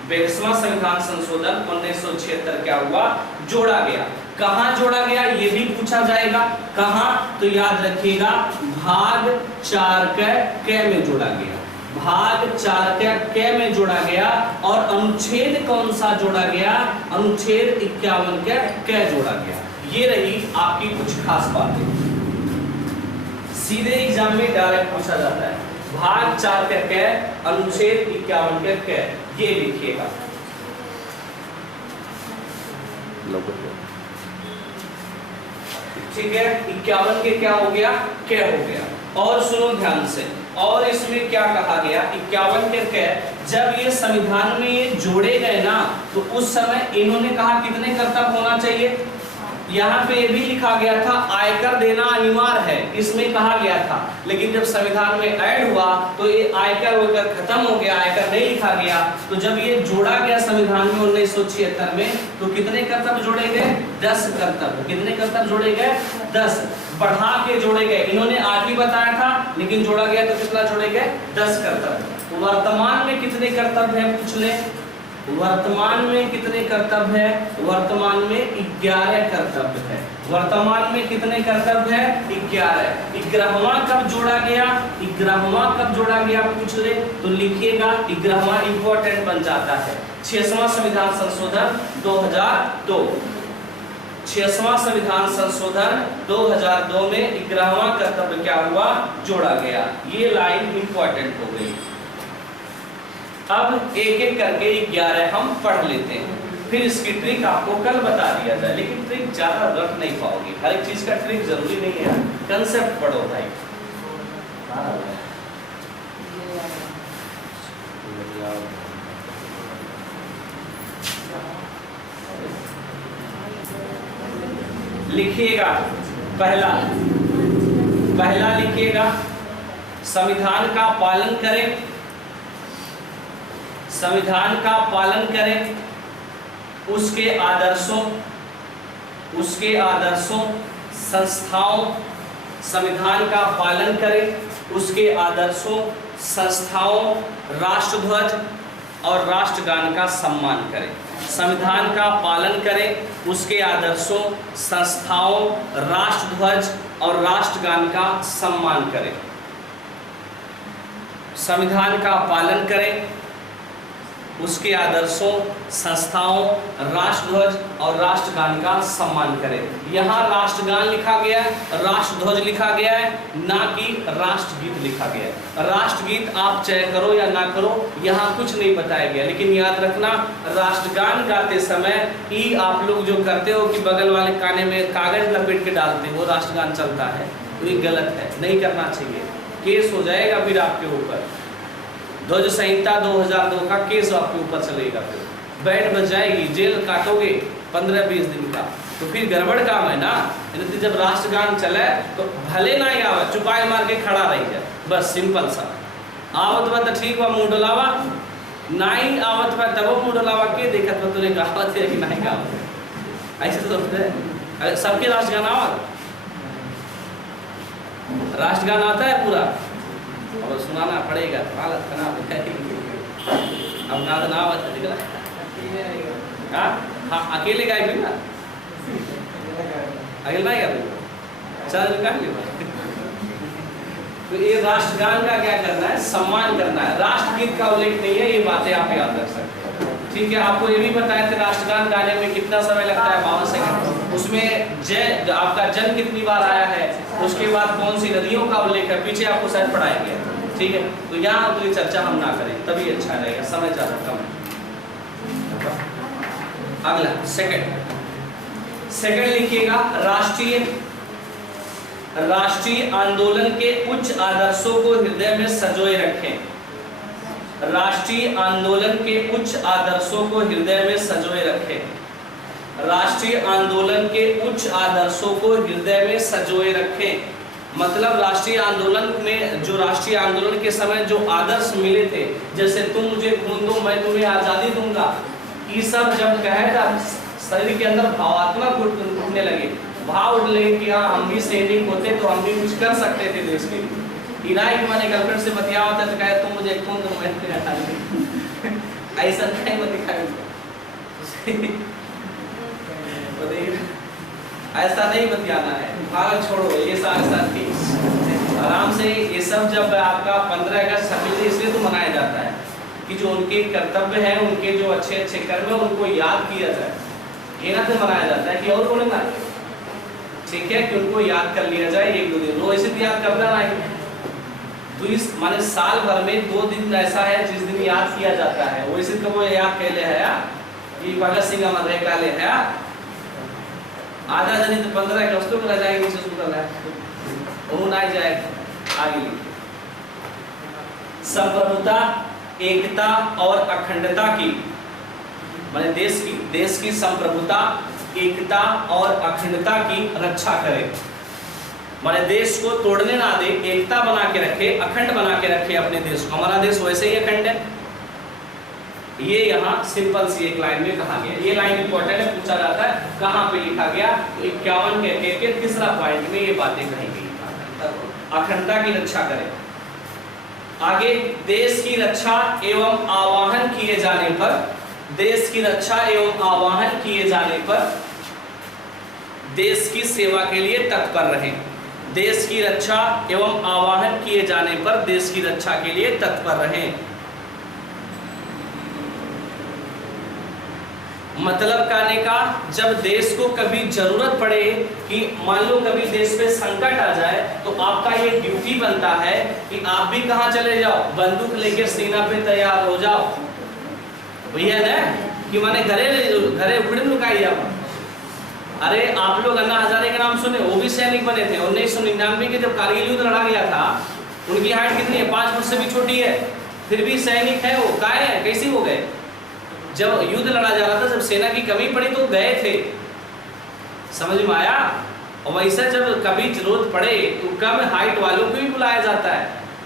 42वां संविधान संशोधन 1976 क्या हुआ? जोड़ा गया। कहाँ जोड़ा गया ये भी पूछा जाएगा। कहाँ, तो याद रखिएगा भाग 4 क में जोड़ा गया, भाग 4 क में जोड़ा गया। और अनुच्छेद कौन सा जोड़ा गया, अनुच्छेद 51 क जोड़ा गया। ये रही आपकी कुछ खास बातें, सीधे एग्जाम में डायरेक्ट पूछा जाता है। भाग 4 क अनुच्छेद 51 क, ये लिखिएगा। ठीक है, 51 के क्या हो गया, क हो गया। और सुनो ध्यान से, और इसमें क्या कहा गया, 51 के क जब ये संविधान में ये जोड़े गए ना, तो उस समय इन्होंने कहा कितने कर्तव्य होना चाहिए। यहाँ पे ये भी लिखा गया था आयकर देना अनिवार्य है, इसमें कहा गया था। लेकिन जब संविधान में ऐड हुआ तो ये आयकर वगैरह खत्म हो गया, आयकर नहीं लिखा गया। तो जब ये जोड़ा गया संविधान में 1976 में, तो कितने कर्तव्य जोड़े गए, 10 कर्तव्य। कितने कर्तव्य जोड़े गए, 10। बढ़ा के जोड़े गए, इन्होंने 8 ही बताया था, लेकिन जोड़ा गया तो कितना जोड़े गए, 10 कर्तव्य। वर्तमान में कितने कर्तव्य हैं पूछ ले, वर्तमान में कितने कर्तव्य है, वर्तमान में 11 कर्तव्य है। वर्तमान में कितने कर्तव्य है, 11। 11वां कब जोड़ा गया, 11वां कब जोड़ा गया पूछ ले, तो लिखिएगा 11वां इंपॉर्टेंट बन जाता है। 6वां संविधान संशोधन 2002, 6वां संविधान संशोधन 2002 में 11वां कर्तव्य क्या हुआ, जोड़ा गया। ये लाइन इंपॉर्टेंट हो गई। अब एक एक करके 11 हम पढ़ लेते हैं, फिर इसकी ट्रिक आपको कल बता दिया जाए। लेकिन ट्रिक ज्यादा रट नहीं पाओगे, हर एक चीज का ट्रिक जरूरी नहीं है, कंसेप्ट पढ़ो भाई। लिखिएगा पहला लिखिएगा, संविधान का पालन करें, संविधान का पालन करें, उसके आदर्शों संस्थाओं, संविधान का पालन करें, उसके आदर्शों संस्थाओं, राष्ट्रध्वज और राष्ट्रगान का सम्मान करें। संविधान का पालन करें, उसके आदर्शों संस्थाओं, राष्ट्रध्वज और राष्ट्रगान का सम्मान करें। संविधान का पालन करें, उसके आदर्शों संस्थाओं, राष्ट्रध्वज और राष्ट्रगान का सम्मान करें। यहाँ राष्ट्रगान लिखा गया है, राष्ट्रध्वज लिखा गया है, ना कि राष्ट्रगीत लिखा गया है। राष्ट्रगीत आप चाहे करो या ना करो, यहाँ कुछ नहीं बताया गया। लेकिन याद रखना, राष्ट्रगान गाते समय ही आप लोग जो करते हो कि बगल वाले काने में कागज लपेट के डालते हो, राष्ट्रगान चलता है, तो ये गलत है, नहीं करना चाहिए, केस हो जाएगा फिर आपके ऊपर। ध्वज संहिता 2002 का केस आपके ऊपर चलेगा, फिर बैठ बच जाएगी, जेल काटोगे 15-20 दिन का, तो फिर गड़बड़ काम है ना। यदि जब राष्ट्रगान चले तो भले ना ही आवे, चुपाई मार के खड़ा रही जाए, बस सिंपल सा। आवत बा तो ठीक बा, मुंह डोलावा, नहीं आवत बा तब मुंह डोलावा, के देखत बा तूने गावत है कि नहीं गावत है, ऐसे तो है। सबके राष्ट्रगान आवत, राष्ट्रगान आता है पूरा, और सुनाना पड़ेगा, हालत खराब है। अब ना हाँ, अकेले गाय भी ना, अकेला ही गाय, चल निकाल लिया। तो ये राष्ट्रगान का क्या करना है, सम्मान करना है। राष्ट्रगीत का उल्लेख नहीं है, ये बातें आप याद रख सकते हैं। ठीक है, आपको ये भी बताया था राष्ट्रगान गाने में कितना समय लगता है, 52 सेकंड। उसमें जय आपका जन्म कितनी बार आया है, उसके बाद कौन सी नदियों का उल्लेख है, पीछे आपको शायद पढ़ाया गया। ठीक है, तो यहाँ उतनी चर्चा हम ना करें, तभी अच्छा रहेगा, समय ज्यादा कम है। अगला सेकंड लिखिएगा, राष्ट्रीय आंदोलन के उच्च आदर्शों को हृदय में संजोए रखें। राष्ट्रीय आंदोलन के उच्च आदर्शों को हृदय में संजोए रखें। राष्ट्रीय आंदोलन के उच्च आदर्शों को हृदय में संजोए रखें। मतलब राष्ट्रीय आंदोलन में, जो राष्ट्रीय आंदोलन के समय जो आदर्श मिले थे, जैसे तुम मुझे खून दो मैं तुम्हें आजादी दूंगा, ये सब जब कहे था शरीर के अंदर भावात्मक उठने लगे, भाव उठ लगे कि हाँ हम भी सैनिक होते तो हम भी कुछ कर सकते थे देश के लिए। इराक की मैंने गर्लफ्रेंड से बतिया होता तो कहे तुम मुझे खून दो मैं तुम्हें आजादी दूंगा, ऐसा नहीं दिखाई। ऐसा नहीं बतियाना है, भाग छोड़ो ये साथ ठीक आराम से। ये सब जब आपका 15 अगस्त 26 इसलिए तो मनाया जाता है कि जो उनके कर्तव्य हैं, उनके जो अच्छे अच्छे कर्म है उनको याद किया जाए। ये ना तो मनाया जाता है कि और बोलेगा ठीक है कि उनको याद कर लिया जाए 1-2 दिन, रोज ऐसे याद करना नहीं। तो इस माने साल भर में 2 दिन ऐसा है जिस दिन याद किया जाता है। वैसे तो वो याद कहले है कि भगत सिंह अमर रहे काले है आधा दिन तो 15 अगस्त को रह जाएंगे शुरू करना है वो ना जाए आगे। संप्रभुता, एकता और अखंडता की माने देश की संप्रभुता, एकता और अखंडता की रक्षा करे, माने देश को तोड़ने ना दे, एकता बना के रखे, अखंड बना के रखे अपने देश को। हमारा देश वैसे ही अखंड है। ये यहाँ सिंपल सी एक लाइन में कहा गया। ये लाइन इंपॉर्टेंट है, पूछा जाता है कहाँ पे लिखा गया। तो 51 के तीसरा पॉइंट में ये बातें कही गई, अखंडता की रक्षा करे। आगे देश की रक्षा एवं आवाहन किए जाने पर, देश की रक्षा एवं आवाहन किए जाने पर देश की सेवा के लिए तत्पर रहे। देश की रक्षा एवं आवाहन किए जाने पर देश की रक्षा के लिए तत्पर रहे। मतलब कहने का, जब देश को कभी जरूरत पड़े कि मान लो कभी देश पे संकट आ जाए तो आपका ये ड्यूटी बनता है कि आप भी कहां चले जाओ, बंदूक लेके सीना पे तैयार हो जाओ भैया ना, कि माने घरे उखड़े लुकाई जाओ। अरे आप लोग अन्ना हजारे का नाम सुने, वो भी सैनिक बने थे। 1999 के जब कारगिल युद्ध लड़ा गया था, उनकी हाइट कितनी है, 5 फुट से भी छोटी है, फिर भी सैनिक है वो। काहे है, कैसे हो गए? जब युद्ध लड़ा जा रहा था, जब सेना की कमी पड़ी तो गए थे, समझ में आया। और वैसे जब कभी जरूरत पड़े तो कम हाइट वालों को भी बुलाया जाता है,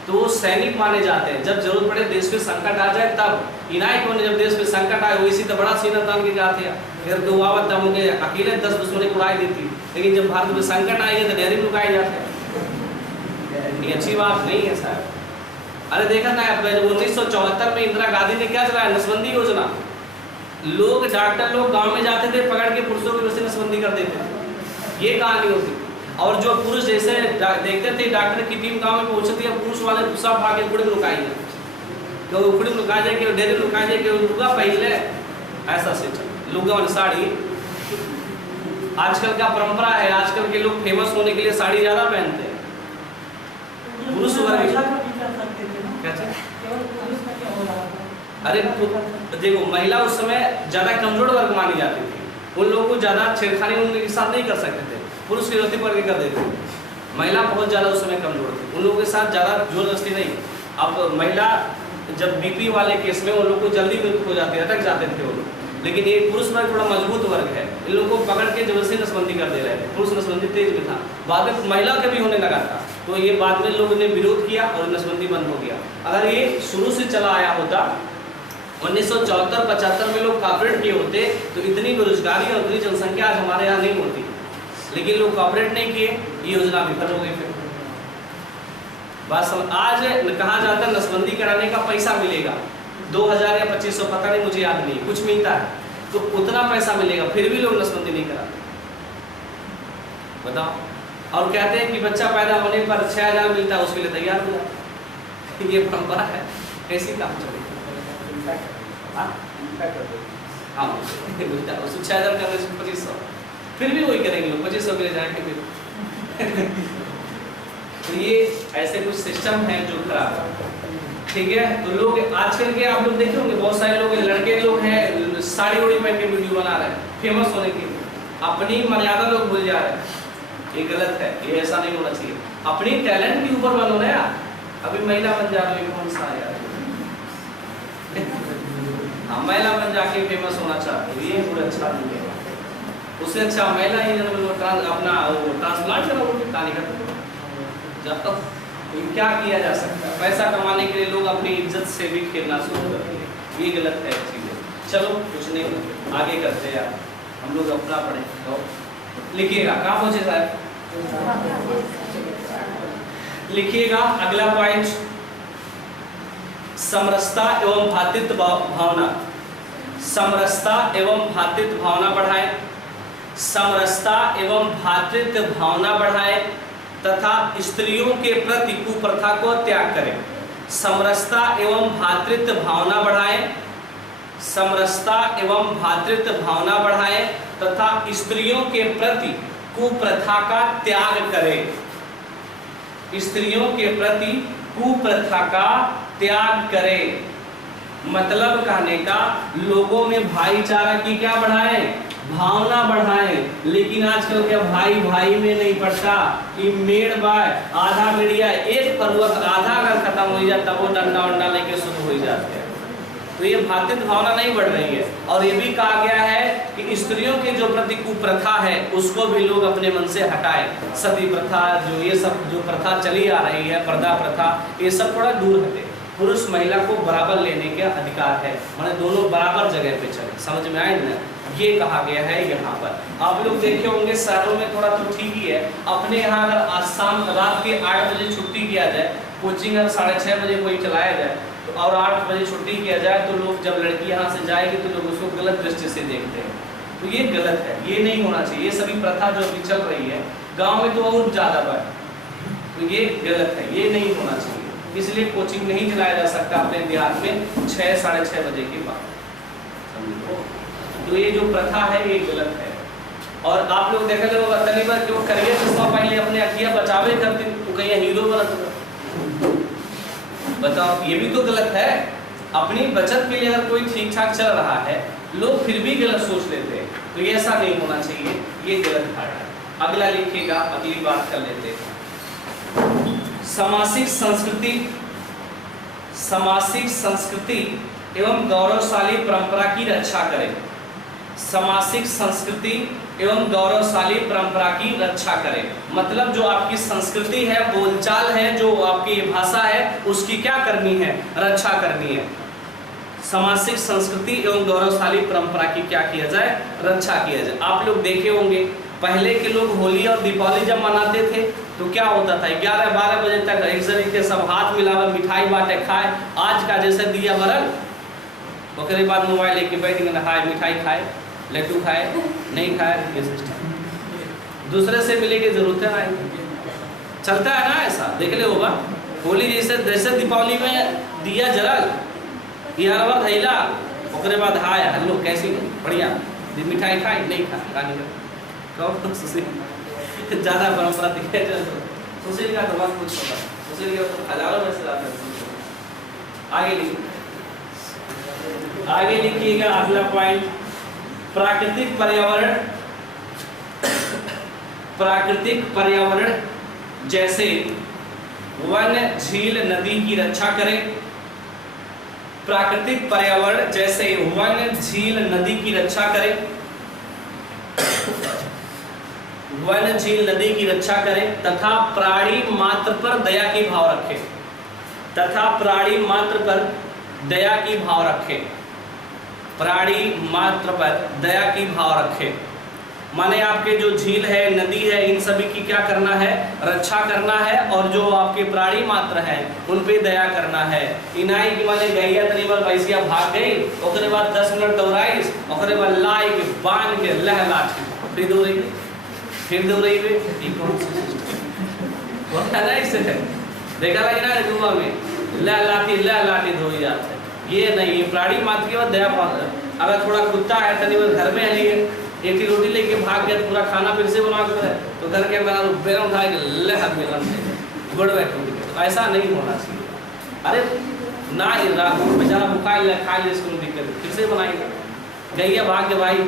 तो वो सैनिक माने जाते हैं। जब जरूरत पड़े, देश पे संकट आ जाए तब। इनायत को जब देश पे संकट आए वैसी तो बड़ा सीना तान के जाते हैं, फिर तो वावत दम के अकेले 10 दुश्मनी उड़ाई देती। लेकिन जब भारत में संकट आएगा तो डेरी लुकाए जाते हैं। ये अच्छी बात नहीं है साहब। अरे देखा ना 1974 में इंदिरा गांधी ने क्या चलाया, नसबंदी योजना। लोग डॉक्टर लोग गांव में जाते थे, पकड़ के पुरुषों की वैसे नसबंदी कर देते थे। ये कहानी होती। और जो पुरुष जैसे देखते थे डॉक्टर की टीम गांव में पहुंचती है, पुरुष वाले सब भागे उखड़ी लुकाएंगे, तो उखड़ी लुका जाए कि डेरे लुका जाए कि लुगा पहले ऐसा सिस्टम। लुगा और साड़ी आजकल का परंपरा है। आजकल के लोग फेमस होने के लिए साड़ी ज्यादा पहनते हैं। पुरुष वर्ग अरे देखो, महिला उस समय ज्यादा कमजोर वर्ग मानी जाती थी। उन लोगों को ज्यादा छेड़खानी उनके साथ नहीं कर सकते थे, पुरुष की जरूरत पड़ के कर देते थे। महिला बहुत ज्यादा उस समय कमजोर थी, उन लोगों के साथ ज्यादा जोरदस्ती नहीं। अब महिला जब बीपी वाले केस में उन लोग को जल्दी मृत्यु हो जाती है, अटक जाते थे वो लोग। लेकिन ये पुरुष वर्ग थोड़ा मजबूत वर्ग है, इन लोगों को पकड़ के जबरदस्ती नसबंदी कर दे रहे थे। पुरुष नसबंदी तेज में था, बाद में महिला के भी होने लगा था, तो ये बाद में लोगों ने विरोध किया और नसबंदी बंद हो गया। अगर ये शुरू से चला आया होता, 1974-75 में लोग कॉपरेट किए होते तो इतनी बेरोजगारी और इतनी जनसंख्या आज हमारे यहाँ नहीं होती। लेकिन लोग कॉपरेट नहीं किए, ये योजना विफल हो गई। फिर बस आज कहा जाता है नसबंदी कराने का पैसा मिलेगा 2000 या 2500, पता नहीं, मुझे याद नहीं, कुछ मिलता है तो उतना पैसा मिलेगा, फिर भी लोग नसबंदी नहीं कराते। बताओ। और कहते हैं कि बच्चा पैदा होने पर 6000 मिलता है, उसके लिए तैयार हो जाए। ये परंपरा है, कैसी काम चलेगी? हाँ, 6000 करने से 2500, फिर भी वही करेंगे लोग, 2500 के लिए जाएंगे फिर। तो ये ऐसे कुछ सिस्टम है जो खराब है, ठीक है। तो लोग आजकल के आप लोग देखे होंगे, बहुत सारे लोग लड़के लोग हैं साड़ी उड़ी पहन के वीडियो बना रहे हैं फेमस होने के लिए, अपनी मर्यादा लोग भूल जा रहे हैं। ये गलत है, ये ऐसा नहीं होना चाहिए। अपनी टैलेंट के ऊपर बनो ना यार। अभी महिला बन जा रही है, कौन सा यार महिला बन जाके फेमस होना चाहते हैं, ये पूरा अच्छा नहीं है। उससे अच्छा महिला ही अपना ट्रांसप्लांट करा जब तक क्या किया जा सकता है। पैसा कमाने के लिए लोग अपनी इज्जत से भी खेलना शुरू कर दिए, ये गलत है चीज़ें। चलो कुछ नहीं, आगे करते हैं, हम लोग अपना पढ़े। तो लिखिएगा, कहाँ पहुँचे साहब? लिखिएगा अगला पॉइंट, समरसता एवं भातृत्व भावना। समरसता एवं भातृत्व भावना बढ़ाएं। समरसता एवं भ्रातृत्व भावना बढ़ाए तथा स्त्रियों के प्रति कुप्रथा को त्याग करें। समरसता एवं भ्रातृत्व भावना बढ़ाए, समरसता एवं भ्रातृत्व भावना बढ़ाए तथा स्त्रियों के प्रति कुप्रथा का त्याग करें। स्त्रियों के प्रति कुप्रथा का त्याग करें। मतलब कहने का लोगों में भाईचारा की क्या बढ़ाएं, भावना बढ़ाएं। लेकिन आजकल क्या भाई भाई में नहीं पड़ता कि मेड़ बाय आधा मीडिया एक फरुआ आधा अगर खत्म हो जाता वो डंडा वंडा लेके शुरू हो जाते हैं। तो ये भ्रातृत्व भावना नहीं बढ़ रही है। और ये भी कहा गया है कि स्त्रियों के जो प्रति कुप्रथा है उसको भी लोग अपने मन से हटाएं। सती प्रथा जो ये सब जो प्रथा चली आ रही है, पर्दा प्रथा, ये सब थोड़ा दूर हटे। पुरुष महिला को बराबर लेने का अधिकार है, माने दोनों बराबर जगह पे चले। समझ में आए ना, ये कहा गया है यहाँ पर। आप लोग देखे होंगे शहरों में थोड़ा तो ठीक ही है। अपने यहाँ अगर आज शाम रात के 8 बजे छुट्टी किया जाए, कोचिंग अगर 6:30 बजे कोई चलाया जाए तो और 8 बजे छुट्टी किया जाए तो लोग जब लड़की यहाँ से जाएगी तो लोग उसको गलत दृष्टि से देखते हैं। तो ये गलत है, ये नहीं होना चाहिए। ये सभी प्रथा जो अभी चल रही है गाँव में तो और ज़्यादा है, तो ये गलत है, ये नहीं होना चाहिए। इसलिए कोचिंग नहीं चलाया जा सकता अपने देहात में 6-6:30 बजे के बाद। तो ये जो प्रथा है ये गलत है। और आप लोग देखे लोग तनी बार क्यों करिए चश्मा पहले अपने अखियां बचावे करते तो कहीं हीरो बनता। बताओ, ये भी तो गलत है। अपनी बचत के लिए अगर कोई ठीक ठाक चल रहा है लोग फिर भी गलत सोच लेते हैं, तो ये ऐसा नहीं होना चाहिए, ये गलत धारणा। अगला लिखिएगा, अगली बात कर लेते हैं। सामाजिक संस्कृति, सामाजिक संस्कृति एवं गौरवशाली परंपरा की रक्षा करें। सामाजिक संस्कृति एवं गौरवशाली परंपरा की रक्षा करें। मतलब जो आपकी संस्कृति है, बोलचाल है, जो आपकी भाषा है, उसकी क्या करनी है, रक्षा करनी है। सामाजिक संस्कृति एवं गौरवशाली परंपरा की क्या किया जाए, रक्षा किया जाए। आप लोग देखे होंगे पहले के लोग होली और दीपावली जब मनाते थे तो क्या होता था, 11-12 बजे तक एक जने के सब हाथ मिलावे, मिठाई बांटे, खाए। आज का जैसे दिया बरल, उसके बाद मोबाइल लेके बैठ गए, नहाए, मिठाई खाए, लड्डू खाए, नहीं खाए, ये सिस्टम। दूसरे से मिले की जरूरत है ना, चलता है ना ऐसा, देख ले होगा। होली जैसे दीपावली में दिया जरल, यारवा थैला, उसके बाद हाय हेलो कैसी बढ़िया, मिठाई खाई, नहीं खाई, ज़्यादा परंपरा दिखे। सुशील का तो मत कुछ होगा, सुशील के तो हजारों में से आगे लिखिए, आगे लिखिएगा अगला पॉइंट। प्राकृतिक पर्यावरण, प्राकृतिक पर्यावरण जैसे वन, झील, नदी की रक्षा करें। प्राकृतिक पर्यावरण जैसे वन, झील, नदी की रक्षा करें। वन, झील, नदी की रक्षा करें तथा प्राणी मात्र पर दया की भाव रखें। तथा प्राणी मात्र पर दया की भाव रखें। प्राणी मात्र पर दया की भाव रखें। माने आपके जो झील है, नदी है, इन सभी की क्या करना है, रक्षा करना है। और जो आपके प्राणी मात्र हैं उन पे दया करना है। इनाई की माने गैया तनी बार भैंसिया भाग गई, ओकरे बाद 10 मिनट दौड़ाइस, ओकरे बाद लाई के बांध के लहला फिर दौड़ी, फिर दौड़ी में ऐसे है। देखा लगे ना जुआ में लह लाठी धोई जाते हैं। ये नहीं, ये प्राणी मात्र के बाद दया पात्र। अगर थोड़ा कुत्ता है तनी बार घर में है, एक रोटी लेके भाग गया, पूरा खाना फिर से बना कर तो घर के बना बेर उठा के ले हाथ मिलन गुड़ बैठ। ऐसा नहीं होना चाहिए। अरे ना बेचारा भूखा खा ले, इसको दिक्कत फिर से बनाएगा। गैया भाग के भाई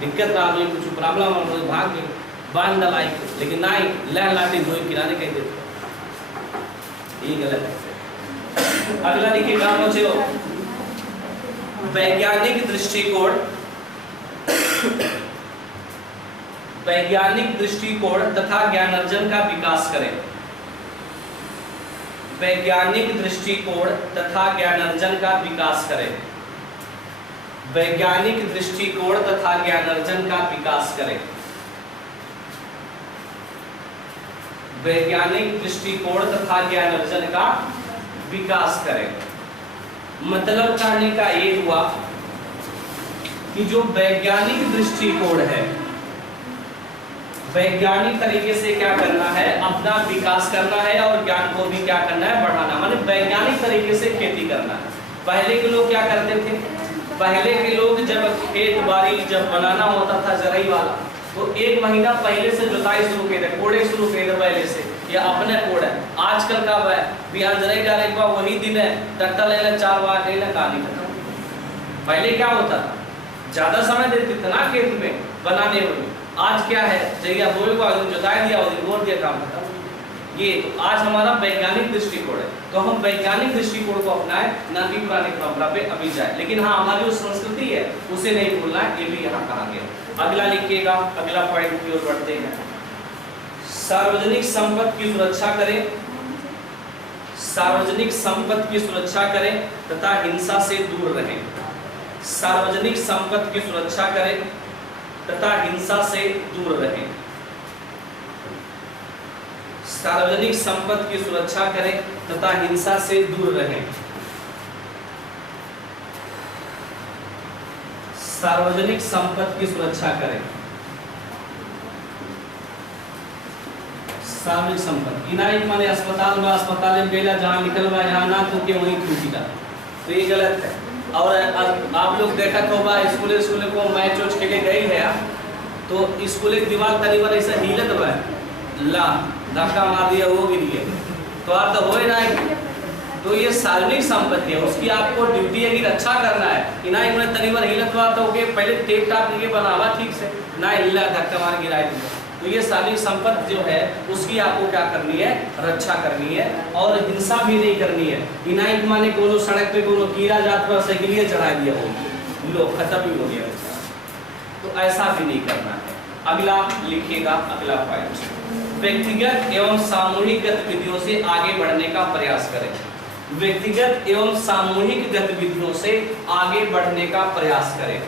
दिक्कत ना हो, कुछ प्रॉब्लम हो, भाग के बांध डलाई, लेकिन ना ही लह लाठी धोई किराने कह देते, ये गलत है। अगला देखिएगा बच्चों, वैज्ञानिक दृष्टिकोण, वैज्ञानिक दृष्टिकोण तथा ज्ञानार्जन का विकास करें। वैज्ञानिक दृष्टिकोण तथा ज्ञानार्जन का विकास करें। वैज्ञानिक दृष्टिकोण तथा ज्ञानार्जन का विकास करें। वैज्ञानिक दृष्टिकोण तथा ज्ञानार्जन का विकास करें। मतलब कहने का ये हुआ कि जो वैज्ञानिक दृष्टिकोण है वैज्ञानिक तरीके से क्या करना है, अपना विकास करना है और ज्ञान को भी क्या करना है, बढ़ाना, माने वैज्ञानिक तरीके से खेती करना है। पहले के लोग क्या करते थे, पहले के लोग जब खेत बाड़ी जब बनाना होता था जरई वाला, तो 1 महीना पहले से जुताई शुरू किए थे, कोड़े शुरू किए थे पहले से, या अपने कोड़ा। आजकल का है बिहार जरई डाले के बाद वही दिन है ट्रैक्टर ले ले 4 बार ले ले कहानी खत्म। पहले क्या होता था, ज्यादा समय देते थे ना खेत में बनाने में। आज क्या है, जरिया बोए को जुताई दिया और बोल दिया, काम खत्म। ये तो आज हमारा वैज्ञानिक दृष्टिकोण है, तो हम वैज्ञानिक दृष्टिकोण को अपनाएं, न कि पुरानी परंपरा पे अभी जाए। लेकिन हाँ, हमारी जो संस्कृति है उसे नहीं भूलना है, ये भी यहाँ कहा गया। अगला लिखिएगा, अगला पॉइंट की ओर बढ़ते हैं। सार्वजनिक संपत्ति की सुरक्षा करें, सार्वजनिक संपत्ति की सुरक्षा करें तथा हिंसा से दूर रहें। सार्वजनिक संपत्ति की सुरक्षा करें तथा हिंसा से दूर रहें। सार्वजनिक संपत्ति की सुरक्षा करें तथा हिंसा से दूर रहें। सार्वजनिक संपत्ति की सुरक्षा करें। सार्वजनिक संपत्ति इनायत माने अस्पताल में, अस्पताल में गेला जहाँ निकल बा, यहाँ ना तो के वहीं टूटी जा, तो ये गलत है। और आप लोग देखा तो बा स्कूल को मैच वोच खेले गई है, तो स्कूल की दीवार तनी बार ऐसा हिलत बा, ला धक्का मार दिया वो गिर गया, तो आप तो होए ना। तो ये सार्वजनिक संपत्ति है, उसकी आपको ड्यूटी है कि रक्षा करना है। कि ना इन्होंने तनी बार हिलत हुआ तो ओके पहले टेप टाप करके बनावा ठीक से, ना हिला धक्का मार गिराए। तो ये सार्वजनिक संपत्ति जो है उसकी आपको क्या करनी है, रक्षा करनी है, और हिंसा भी नहीं करनी है। इनाइक माने कोनो सड़क पे कोनो कीड़ा जात पर साइकिलिए चढ़ा दिया हो, लो खत्म ही हो गया, तो ऐसा भी नहीं करना है। अगला लिखिएगा, अगला पॉइंट, व्यक्तिगत एवं सामूहिक गतिविधियों से आगे बढ़ने का प्रयास करें। व्यक्तिगत एवं सामूहिक गतिविधियों से आगे बढ़ने का प्रयास करें।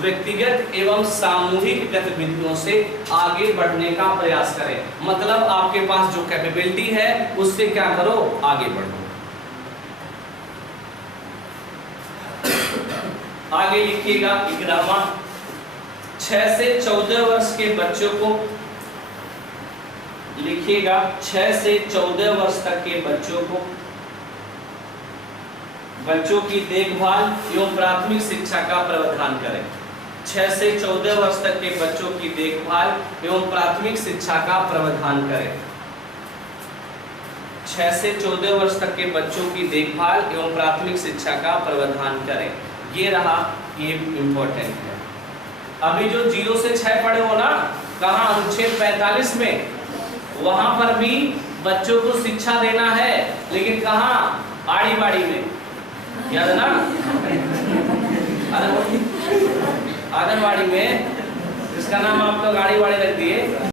व्यक्तिगत एवं सामूहिक गतिविधियों से आगे बढ़ने का प्रयास करें, मतलब आपके पास जो कैपेबिलिटी है उससे क्या करो, आगे बढ़ो। आगे लिखिएगा 11वां, 6 से 14 वर्ष के बच्चों को लिखिएगा, 6 से 14 वर्ष तक के बच्चों की देखभाल एवं प्राथमिक शिक्षा का प्रावधान करें। 6 से 14 वर्ष तक के बच्चों की देखभाल एवं प्राथमिक शिक्षा का प्रावधान करें। 6 से 14 वर्ष तक के बच्चों की देखभाल एवं प्राथमिक शिक्षा का प्रावधान करें। ये रहा, ये इम्पोर्टेंट है। अभी जो 0 से 6 पढ़े हो ना, कहाँ अनुच्छेद 45 में, वहां पर भी बच्चों को शिक्षा देना है, लेकिन कहाँ, आड़ी बाड़ी में, याद ना, आंगनबाड़ी में, इसका नाम आपको गाड़ी वाड़ी रख दिए।